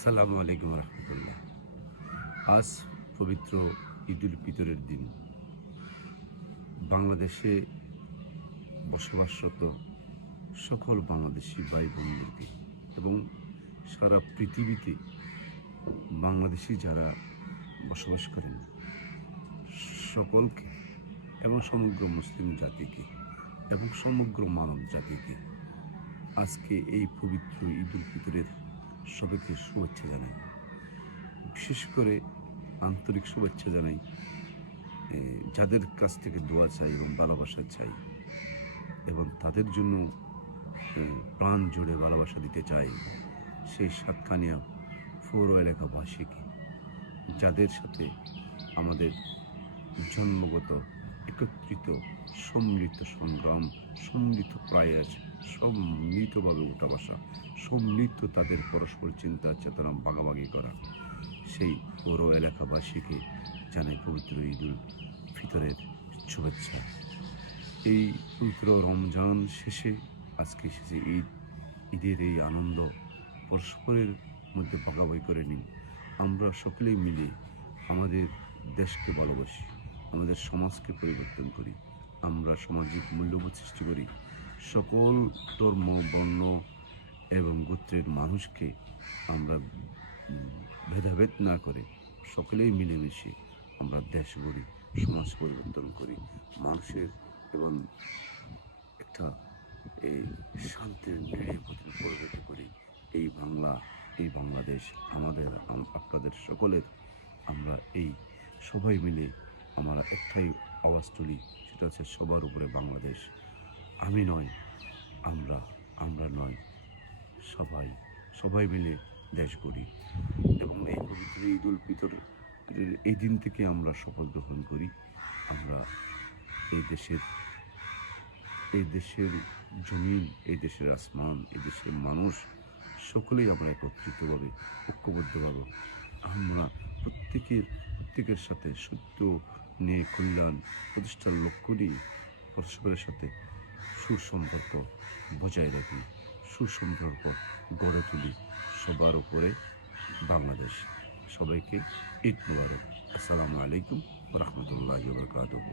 আসসালামু আলাইকুম রহমতুল্লাহ। আজ পবিত্র ঈদুল ফিতরের দিন। বাংলাদেশে বসবাসরত সকল বাংলাদেশি ভাই বোনদেরকে এবং সারা পৃথিবীতে বাংলাদেশি যারা বসবাস করেন সকলকে এবং সমগ্র মুসলিম জাতিকে এবং সমগ্র মানব জাতিকে আজকে এই পবিত্র ঈদুল ফিতরের সবাইকে শুভেচ্ছা জানাই। বিশেষ করে আন্তরিক শুভেচ্ছা জানাই যাদের কাছ থেকে দোয়া চাই এবং ভালোবাসা চাই এবং তাদের জন্য প্রাণ জুড়ে ভালোবাসা দিতে চাই সেই সাতকানিয়া পৌর এলাকাবাসীকে, যাদের সাথে আমাদের জন্মগত একত্রিত সম্মিলিত সংগ্রাম, সম্মিলিত প্রয়াস, সম্মিলিতভাবে উঠা বসা, সম্মিলিত তাদের পরস্পর চিন্তা চেতনা ভাগাভাগি করা, সেই পৌর এলাকাবাসীকে জানাই পবিত্র ঈদুল ফিতরের শুভেচ্ছা। এই পবিত্র রমজান শেষে আজকে এসেছে ঈদ। ঈদের এই আনন্দ পরস্পরের মধ্যে ভাগাভাগি করে নিন। আমরা সকলেই মিলে আমাদের দেশকে ভালোবাসি, আমাদের সমাজকে পরিবর্তন করি, আমরা সামাজিক মূল্যবোধ সৃষ্টি করি। সকল ধর্ম, বর্ণ এবং গোত্রের মানুষকে আমরা ভেদাভেদ না করে সকলেই মিলেমিশে আমরা দেশ গড়ি, সমাজ পরিবর্তন করি, মানুষের এবং একটা এই শান্তির নিড়ে পরিণত করি। এই বাংলা, এই বাংলাদেশ আমাদের, আপনাদের সকলের। আমরা এই সবাই মিলে আমরা একটাই আওয়াজ তুলি, সেটা হচ্ছে সবার উপরে বাংলাদেশ। আমি নয়, আমরা, আমরা নয়, সবাই, সবাই মিলে দেশ গড়ি। এবং এই পবিত্র ঈদুল ফিতরের এই দিন থেকে আমরা শপথ গ্রহণ করি, আমরা এই দেশের জমিন, এই দেশের আসমান, এই দেশের মানুষ সকলেই আমরা একত্রিতভাবে, ঐক্যবদ্ধভাবে আমরা প্রত্যেকের সাথে সত্য নিয়ে কল্যাণ প্রতিষ্ঠার লক্ষ্য নিয়ে পরস্পরের সাথে সুসম্পর্ক বজায় রাখি, সুসম্পর্ক গড়ে তুলি। সবার উপরে বাংলাদেশ। সবাইকে ঈদ মুবারক। আসসালামু আলাইকুম ওয়া রাহমাতুল্লাহি ওয়া বারাকাতুহু।